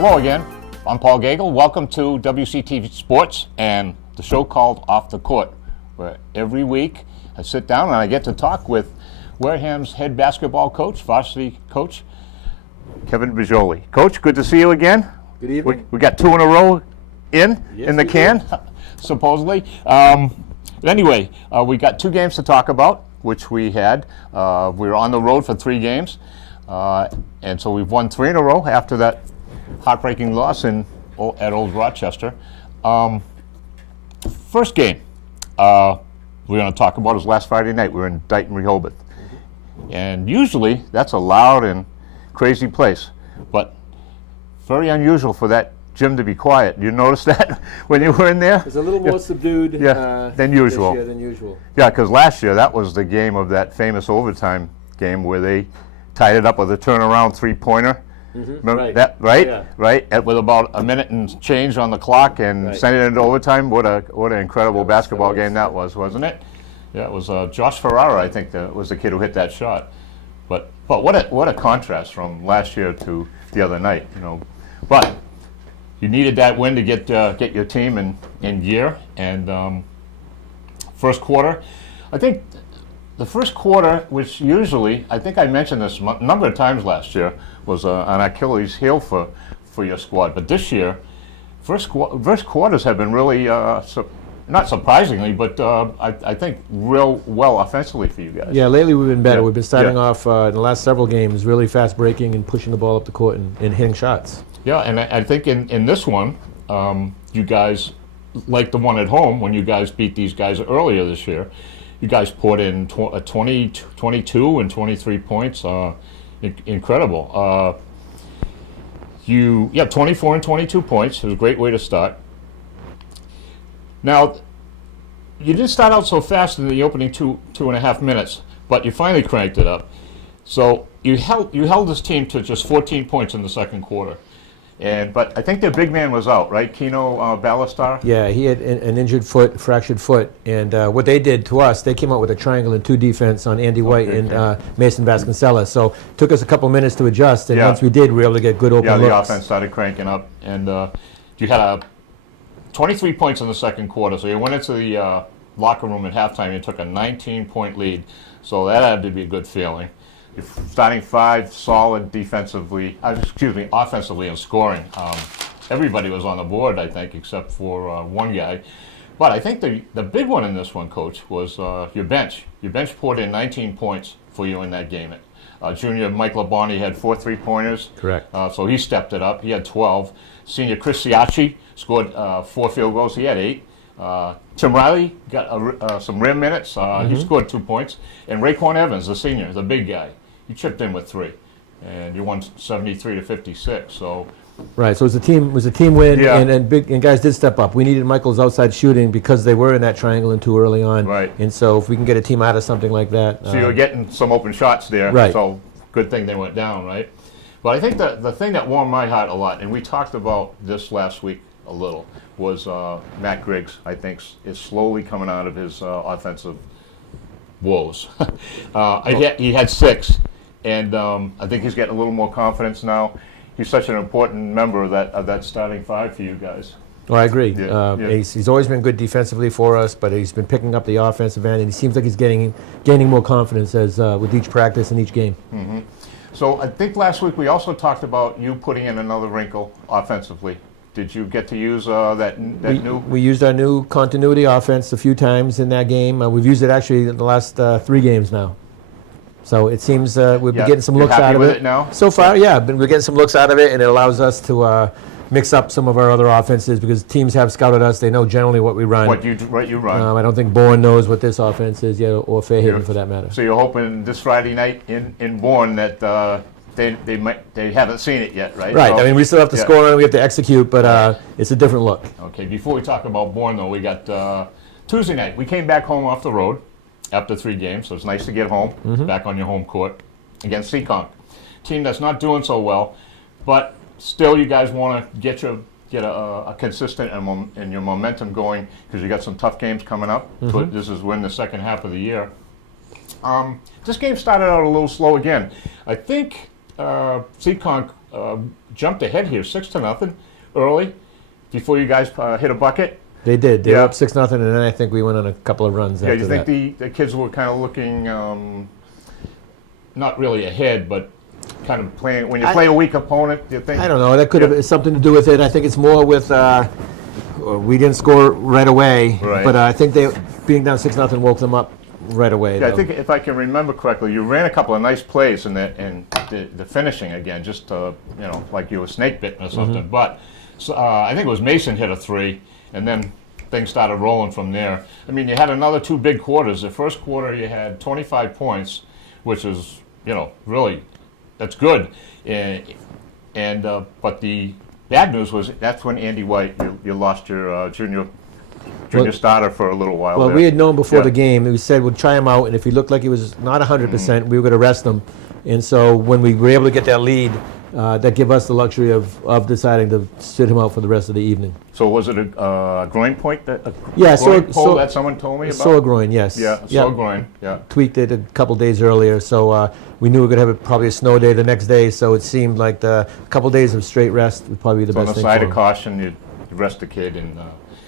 Hello again. I'm Paul Geigle. Welcome to WCTV Sports and the show called Off the Court, where every week I sit down and I get to talk with Wareham's head basketball coach, varsity coach, Kevin Brogioli. Coach, good to see you again. Good evening. We got two in a row in the can, supposedly. Anyway, we got two games to talk about, which we had. We were on the road for 3 games, and so we've won 3 in a row after that heartbreaking loss at Old Rochester. First game we're going to talk about is last Friday night. We were in Dighton, Rehoboth. And usually that's a loud and crazy place, but very unusual for that gym to be quiet. You notice that when you were in there? It's a little more subdued than usual. This year than usual. Yeah, because last year that was the game of that famous overtime game where they tied it up with a turnaround three-pointer. Remember Right. that, right? Yeah. Right, with about a minute and change on the clock and sent it into overtime. What an incredible basketball game that was, wasn't it? Yeah, it was Josh Ferrara, I think, that was the kid who hit that shot. But what a contrast from last year to the other night, you know. But you needed that win to get your team in gear. And first quarter, I think the first quarter, which usually, I think I mentioned this a number of times last year, was an Achilles heel for your squad. But this year, first quarters have been really, not surprisingly, but I think real well offensively for you guys. Yeah, lately we've been better. Yeah. We've been starting off in the last several games really fast breaking and pushing the ball up the court and hitting shots. Yeah, and I think in this one, you guys, like the one at home, when you guys beat these guys earlier this year, you guys poured in 22 and 23 points. Incredible. You 24 and 22 points. It was a great way to start. Now, you didn't start out so fast in the opening two and a half minutes, but you finally cranked it up. So you held this team to just 14 points in the second quarter. But I think their big man was out, right? Keno Ballastar? Yeah, he had an injured foot, fractured foot, and what they did to us, they came out with a triangle and 2 defense on Andy White and Mason Vasconcelos. So it took us a couple minutes to adjust, and once we did, we were able to get good open looks. Yeah, the offense started cranking up, and you had 23 points in the second quarter, so you went into the locker room at halftime, you took a 19-point lead, so that had to be a good feeling. You're starting 5 solid offensively and scoring. Everybody was on the board, I think, except for one guy. But I think the big one in this one, Coach, was your bench. Your bench poured in 19 points for you in that game. Junior Mike Labonte had 4 3-pointers. Correct. So he stepped it up. He had 12. Senior Chris Siacci scored 4 field goals. He had 8. Tim Riley got some rim minutes. He scored 2 points. And Raekwon Evans, the senior, the big guy, he chipped in with 3. And you won 73-56. So. Right, so it was a team win, Yeah. and guys did step up. We needed Michael's outside shooting because they were in that triangle and 2 early on. Right. And so if we can get a team out of something like that. So you were getting some open shots there. Right. So good thing they went down, right? But I think the thing that warmed my heart a lot, and we talked about this last week a little, was Matt Griggs, I think, is slowly coming out of his offensive woes. He had 6, and I think he's getting a little more confidence now. He's such an important member of that starting 5 for you guys. Oh, I agree. Yeah. He's always been good defensively for us, but he's been picking up the offensive end, and he seems like he's gaining more confidence as with each practice and each game. Mm-hmm. So I think last week we also talked about you putting in another wrinkle offensively. Did you get to use that new? We used our new continuity offense a few times in that game. We've used it actually in the last 3 games now. So it seems we've been getting some looks out of it. it Now? so far. Yeah, but we're getting some looks out of it, and it allows us to mix up some of our other offenses because teams have scouted us. They know generally what we run. What you run. I don't think Bourne knows what this offense is yet, or Fairhaven for that matter. So you're hoping this Friday night in Bourne that they haven't seen it yet, right? Right. So, I mean, we still have to score and we have to execute, but it's a different look. Okay. Before we talk about Bourne, though, we got Tuesday night. We came back home off the road after 3 games, so it's nice to get home, back on your home court against Seekonk. Team that's not doing so well, but still you guys want to get a consistent and your momentum going because you got some tough games coming up. This is when the second half of the year. This game started out a little slow again. I think Seekonk jumped ahead here, 6-0, early, before you guys hit a bucket. They did. They Yeah. were up 6-0, and then I think we went on a couple of runs Yeah, after you that. think the kids were kind of looking, not really ahead, but kind of playing, when you play a weak opponent, do you think? I don't know. That could have something to do with it. I think it's more with we didn't score right away, Right. but I think they being down 6-0 woke them up right away. Yeah, I though. think if I can remember correctly, you ran a couple of nice plays in the finishing again, just like you were snake bitten or something. But so, I think it was Mason hit a 3, and then things started rolling from there. I mean, you had another 2 big quarters. The first quarter you had 25 points, which is really that's good. But the bad news was that's when Andy White, you lost your junior starter for a little while. Well, there. we had known before Yeah. the game. We said we'd try him out, and if he looked like he was not 100%, we were going to rest him. And so when we were able to get that lead, that gave us the luxury of deciding to sit him out for the rest of the evening. So was it a groin point Yeah, groin pull that someone told me about? Sore groin, yes. Yeah, sore groin. Yeah. Tweaked it a couple days earlier, so we knew we were going to have probably a snow day the next day, so it semed like the couple days of straight rest would probably be the So on best the thing side for of him. caution, you rest the kid and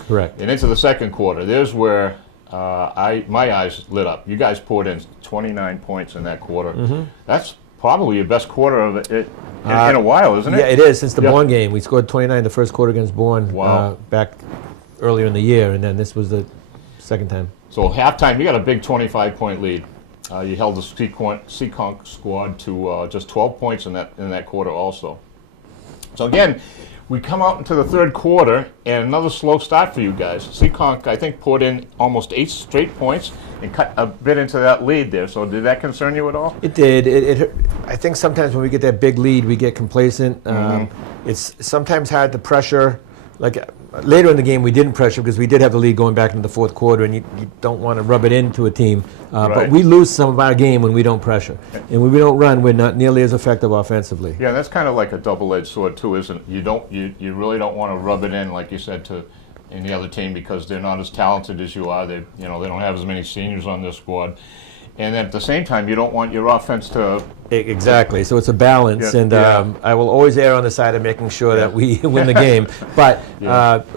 Correct. into the second quarter. There's where my eyes lit up. You guys poured in 29 points in that quarter. That's probably your best quarter of it in a while, isn't it? Yeah, it is. Since the Yeah. Bourne game, we scored 29 the first quarter against Bourne Wow. back earlier in the year, and then this was the second time. So halftime, you got a big 25-point lead. You held the Seekonk squad to just 12 points in that quarter also. So again, we come out into the third quarter, and another slow start for you guys. Seekonk, I think, poured in almost 8 straight points and cut a bit into that lead there. So did that concern you at all? It did. I think sometimes when we get that big lead, we get complacent. It's sometimes hard to pressure. Like later in the game, we didn't pressure because we did have the lead going back into the fourth quarter, and you don't want to rub it into a team. But Right. we lose some of our game when we don't pressure. And when we don't run, we're not nearly as effective offensively. Yeah, that's kind of like a double-edged sword too, isn't it? You really don't want to rub it in, like you said, to any other team because they're not as talented as you are. They don't have as many seniors on their squad. And then at the same time, you don't want your offense to... Exactly. So it's a balance, Yeah, and yeah. I will always err on the side of making sure that we win the game. But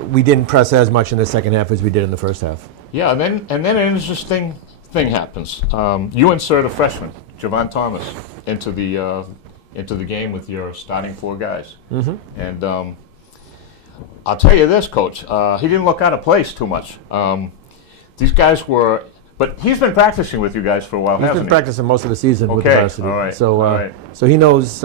we didn't press as much in the second half as we did in the first half. Yeah, and then an interesting thing happens. You insert a freshman, Javon Thomas, into the game with your starting 4 guys. And I'll tell you this, Coach, he didn't look out of place too much. These guys were... But he's been practicing with you guys for a while, He's hasn't been he? practicing most of the season with the Okay, varsity. all right, So, all right. so he knows.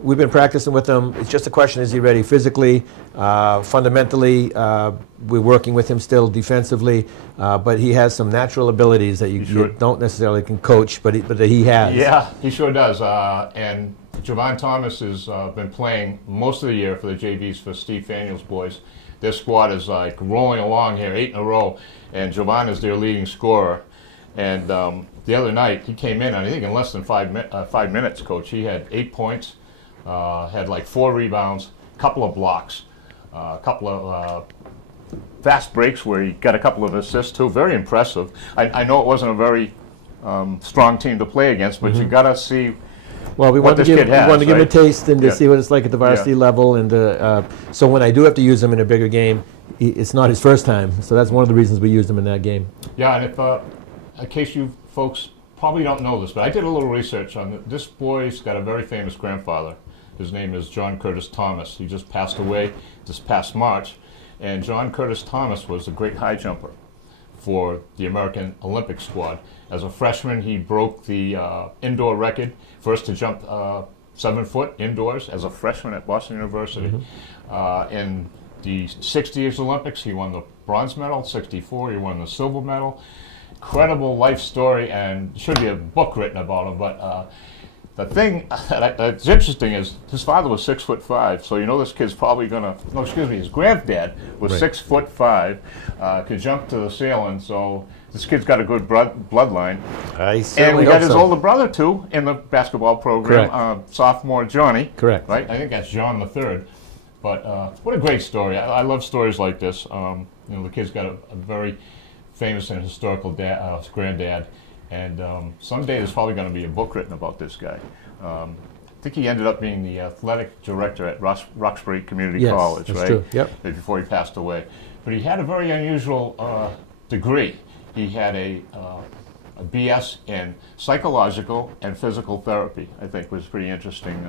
We've been practicing with him. It's just a question: is he ready physically, fundamentally? We're working with him still defensively, but he has some natural abilities that you don't necessarily can coach, but that he has. Yeah, he sure does. And Javon Thomas has been playing most of the year for the JVs for Steve Faniel's boys. Their squad is like rolling along here, 8 in a row, and Javon is their leading scorer. And the other night, he came in, I think in less than 5 minutes, Coach. He had 8 points, had like 4 rebounds, a couple of blocks, a couple of fast breaks where he got a couple of assists too. Very impressive. I know it wasn't a very strong team to play against, but you got to see Well, we what wanted this kid has. we wanted to give him a right? taste and to Yeah. see what it's like at the varsity level. And so when I do have to use him in a bigger game, it's not his first time. So that's one of the reasons we used him in that game. Yeah, and if in case you folks probably don't know this, but I did a little research on it. This boy's got a very famous grandfather. His name is John Curtis Thomas. He just passed away this past March. And John Curtis Thomas was a great high jumper for the American Olympic squad. As a freshman, he broke the indoor record, first to jump 7 foot indoors as a freshman at Boston University. In the 60s Olympics, he won the bronze medal. 64, he won the silver medal. Incredible life story, and should be a book written about him. But the thing that's interesting is his father was 6'5", so you know this kid's probably gonna. No, excuse me, his granddad was 6'5", could jump to the ceiling. So this kid's got a good bloodline. And we got his older brother too in the basketball program, sophomore Johnny. Correct. Right, I think that's John the third. But what a great story! I love stories like this. The kid's got a very famous and historical granddad, and someday there's probably going to be a book written about this guy. think he ended up being the athletic director at Roxbury Community Yes, College, that's right? true. Yep. Before he passed away. But he had a very unusual degree. He had a BS in psychological and physical therapy. I think was pretty interesting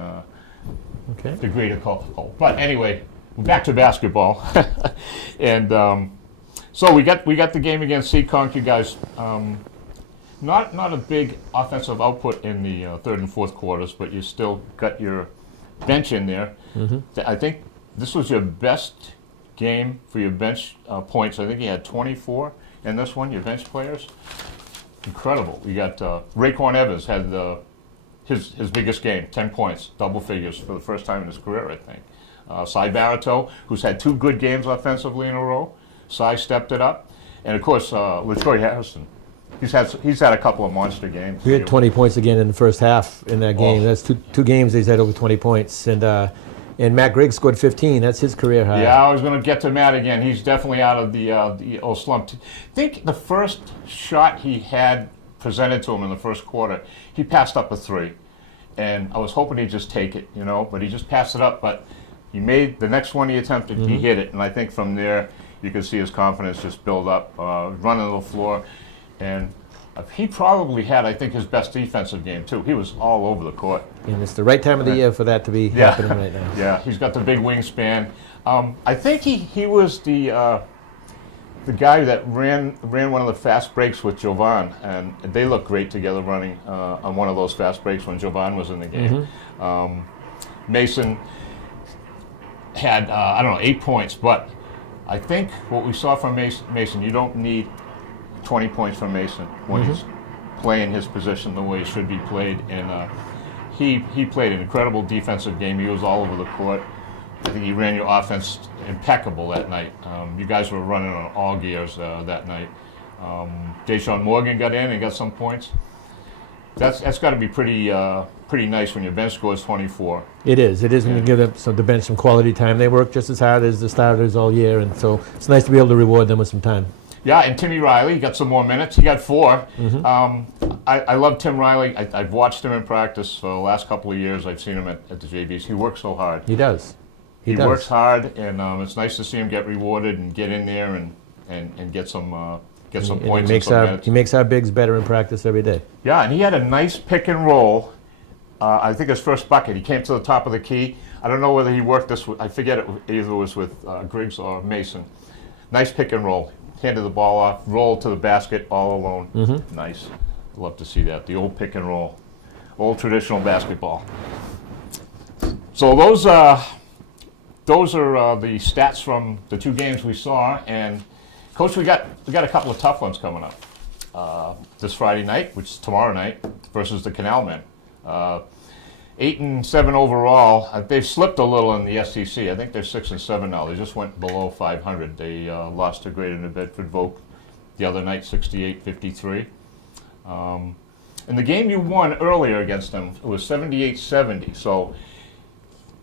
Okay. degree to call. But anyway, back to basketball, and so we got the game against Seekonk. You guys, not a big offensive output in the third and fourth quarters, but you still got your bench in there. I think this was your best game for your bench points. I think you had 24 in this one. Your bench players, incredible. You got Raekwon Evans had his biggest game, 10 points, double figures for the first time in his career, I think. Cy Baratow, who's had 2 good games offensively in a row. Cy stepped it up. And of course, LaTroy Harrison. He's had a couple of monster games. We had 20 points again in the first half in that game. That's two games he's had over 20 points. And Matt Griggs scored 15. That's his career high. Yeah, I was going to get to Matt again. He's definitely out of the old slump. I think the first shot he had presented to him in the first quarter, he passed up a 3. And I was hoping he'd just take it, but he just passed it up. But he made the next one he attempted, he hit it. And I think from there, you could see his confidence just build up, running the floor. And he probably had, I think, his best defensive game, too. He was all over the court. And it's the right time of the year for that to be happening right now. Yeah, he's got the big wingspan. I think he was the guy that ran one of the fast breaks with Jovan, and they looked great together running on one of those fast breaks when Jovan was in the game. Mason had, 8 points, but I think what we saw from Mason, you don't need 20 points from Mason when he's playing his position the way it should be played. And he played an incredible defensive game. He was all over the court. I think he ran your offense impeccable that night. You guys were running on all gears that night. Deshaun Morgan got in and got some points. That's got to be pretty nice when your bench scores 24. It is. It is when you give them the bench some quality time. They work just as hard as the starters all year, and so it's nice to be able to reward them with some time. Yeah, and Timmy Riley got some more minutes. He got 4. I love Tim Riley. I've watched him in practice for the last couple of years. I've seen him at the JVs. He works so hard. He does. He works hard, and it's nice to see him get rewarded and get in there and get some points. He makes our bigs better in practice every day. Yeah, and he had a nice pick and roll. I think his first bucket, he came to the top of the key. I don't know whether he worked this with, I forget it either was with Griggs or Mason. Nice pick and roll. Handed the ball off, rolled to the basket all alone. Nice. Love to see that. The old pick and roll. Old traditional basketball. So those are the stats from the 2 games we saw. And Coach, we got a couple of tough ones coming up. This Friday night, which is tomorrow night, versus the Canal Men. 8-7 overall. They've slipped a little in the SEC. I think they're 6-7 now. They just went below 500. They lost to Greater New Bedford Vogue the other night, 68-53. In the game you won earlier against them, it was 78-70. So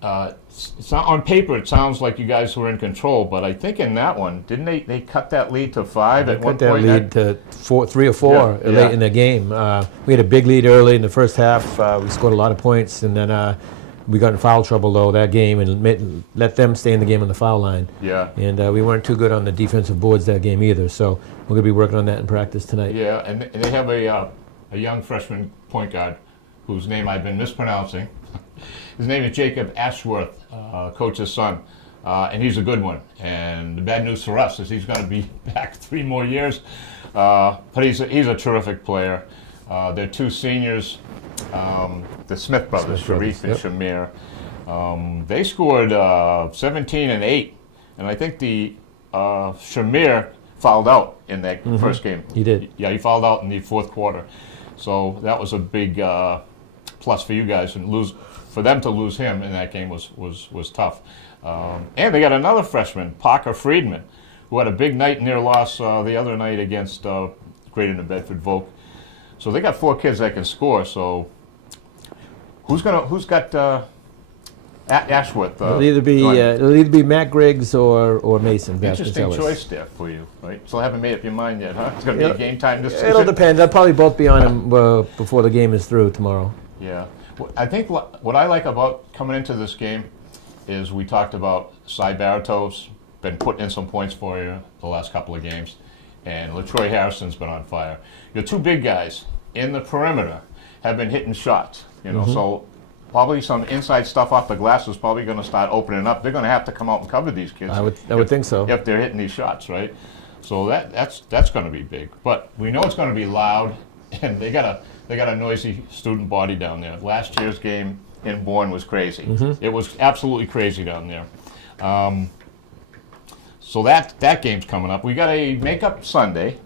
it's not on paper. It sounds like you guys were in control, but I think in that one, didn't they cut that lead to 5 at one point? Cut that lead to 3 or 4 late in the game. We had a big lead early in the first half. We scored a lot of points, and then we got in foul trouble though that game, and let them stay in the game on the foul line. Yeah. And we weren't too good on the defensive boards that game either. So we're going to be working on that in practice tonight. Yeah, and they have a young freshman point guard whose name I've been mispronouncing. His name is Jacob Ashworth, Coach's son, and he's a good one. And the bad news for us is he's going to be back 3 more years, but he's a terrific player. They're 2 seniors, the Smith brothers, Sharif and Shamir. They scored 17 and 8, and I think the Shamir fouled out in that first game. He did. Yeah, he fouled out in the fourth quarter. So that was a big plus for you guys, and for them to lose him in that game was tough. And they got another freshman, Parker Friedman, who had a big night in their loss the other night against Greater New Bedford Vogue. So they got 4 kids that can score. So who's got Ashworth? It'll either be Matt Griggs or Mason. Interesting choice there for you, right? Still haven't made up your mind yet, huh? It's going to be a game time decision. It'll depend. I'll probably both be on him before the game is through tomorrow. Yeah. I think what I like about coming into this game is we talked about Cy Barato's been putting in some points for you the last couple of games, and LaTroy Harrison's been on fire. Your two big guys in the perimeter have been hitting shots, so probably some inside stuff off the glass is probably going to start opening up. They're going to have to come out and cover these kids. I would think so. If they're hitting these shots, right? So that's going to be big. But we know it's going to be loud, and they got a noisy student body down there. Last year's game in Bourne was crazy. It was absolutely crazy down there. So that game's coming up. We got a makeup Sunday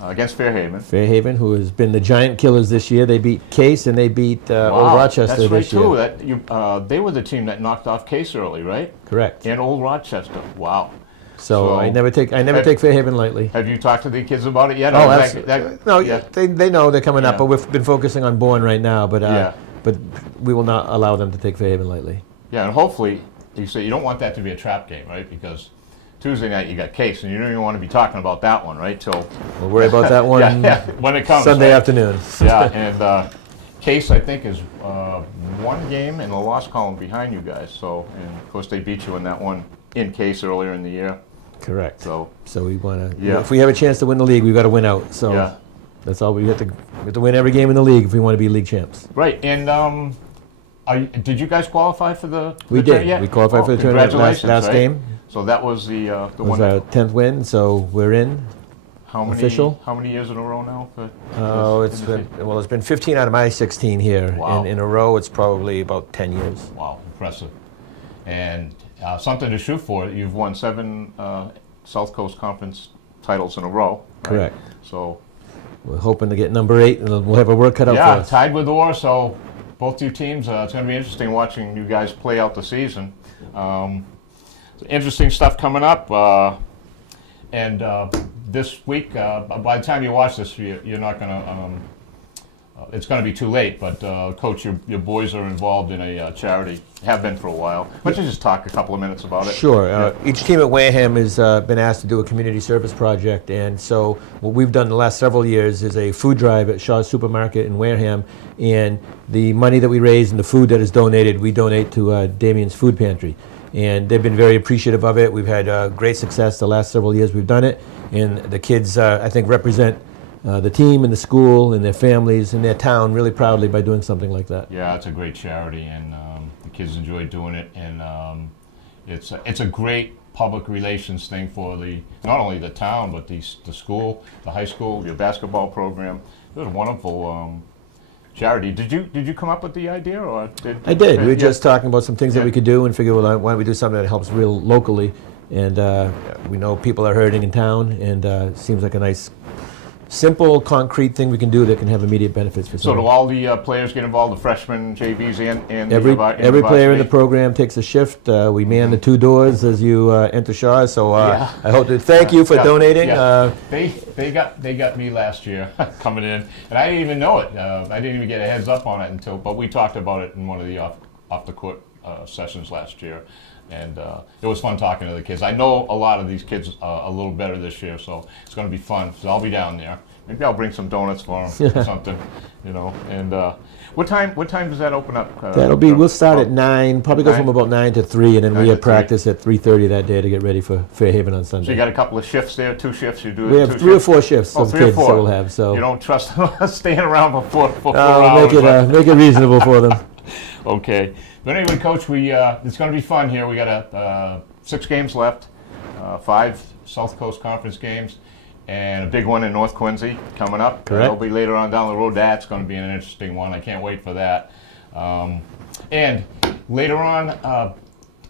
against Fairhaven. Fairhaven, who has been the giant killers this year. They beat Case and they beat Old Rochester this year. That's right, too. They were the team that knocked off Case early, right? Correct. And Old Rochester. Wow. So I never take Fairhaven lightly. Have you talked to the kids about it yet? Oh, they know they're coming up, but we've been focusing on Bourne right now. But we will not allow them to take Fairhaven lightly. Yeah, and hopefully, you don't want that to be a trap game, right? Because Tuesday night you got Case, and you don't even want to be talking about that one, right? We'll worry about that one when it comes. Sunday afternoon. Yeah, and Case, I think, is one game in the loss column behind you guys. So, and of course, they beat you in that one in Case earlier in the year. Correct. So we want to. If we have a chance to win the league, we've got to win out. So that's all we have to win every game in the league if we want to be league champs. Right, and did you guys qualify for the? We did. Yet? We qualified for the tournament last game. So that was the one. It was our 10th win. So we're in. Official. How many years in a row now? It's been 15 out of my 16 here. Wow. And in a row, it's probably about 10 years. Wow, impressive. And something to shoot for. You've won 7 South Coast Conference titles in a row. Right? Correct. So we're hoping to get number 8, and we'll have a work cut out for us. Yeah, tied with Orr. So both your teams. It's going to be interesting watching you guys play out the season. Interesting stuff coming up. And this week, by the time you watch this, you're not going to. It's going to be too late, but Coach, your boys are involved in a charity, have been for a while. Why don't you just talk a couple of minutes about it? Sure. Each team at Wareham has been asked to do a community service project, and so what we've done the last several years is a food drive at Shaw's Supermarket in Wareham, and the money that we raise and the food that is donated, we donate to Damien's Food Pantry. And they've been very appreciative of it. We've had great success the last several years we've done it, and the kids, I think, represent the team and the school and their families and their town really proudly by doing something like that. Yeah, it's a great charity, and the kids enjoy doing it, and it's a great public relations thing for not only the town but the school, the high school, your basketball program. It was a wonderful charity. Did you come up with the idea, or did I did? We were just talking about some things that we could do and figure, well, why don't we do something that helps real locally? And we know people are hurting in town, and it seems like a nice, simple, concrete thing we can do that can have immediate benefits for So someone. do all the players get involved, the freshmen, JVs, and every player in the program takes a shift. We man the 2 doors as you enter Shaw. So I hope to thank you for donating. Yeah. They got me last year coming in, and I didn't even know it. I didn't even get a heads up on it but we talked about it in one of the off the court sessions last year. And it was fun talking to the kids. I know a lot of these kids a little better this year, so it's going to be fun. So I'll be down there. Maybe I'll bring some donuts for them or something, And what time does that open up? We'll start at 9, probably go from about 9 to 3, and then we have practice at 3:30 that day to get ready for Fairhaven on Sunday. So you got a couple of shifts there, 2 shifts you do? We have 3 or 4 shifts of kids that we'll have. So you don't trust them staying around for 4 hours? Make it reasonable for them. Okay. But anyway, Coach, it's going to be fun here. We got 6 games left, 5 South Coast Conference games, and a big one in North Quincy coming up. Correct. That'll be later on down the road. That's going to be an interesting one. I can't wait for that. And later on,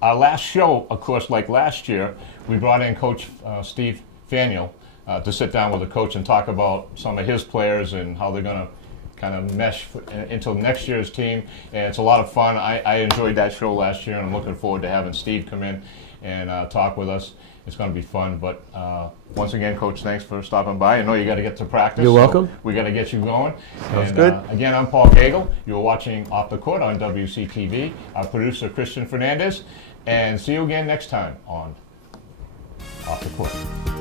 our last show, of course, like last year, we brought in Coach Steve Faniel to sit down with the coach and talk about some of his players and how they're going to kind of mesh into next year's team, and it's a lot of fun. I enjoyed that show last year, and I'm looking forward to having Steve come in and talk with us. It's going to be fun, but once again, Coach, thanks for stopping by. I know you got to get to practice. You're welcome. So we got to get you going. Sounds good. Again, I'm Paul Geigle. You're watching Off the Court on WCTV. Our producer, Christian Fernandez, and see you again next time on Off the Court.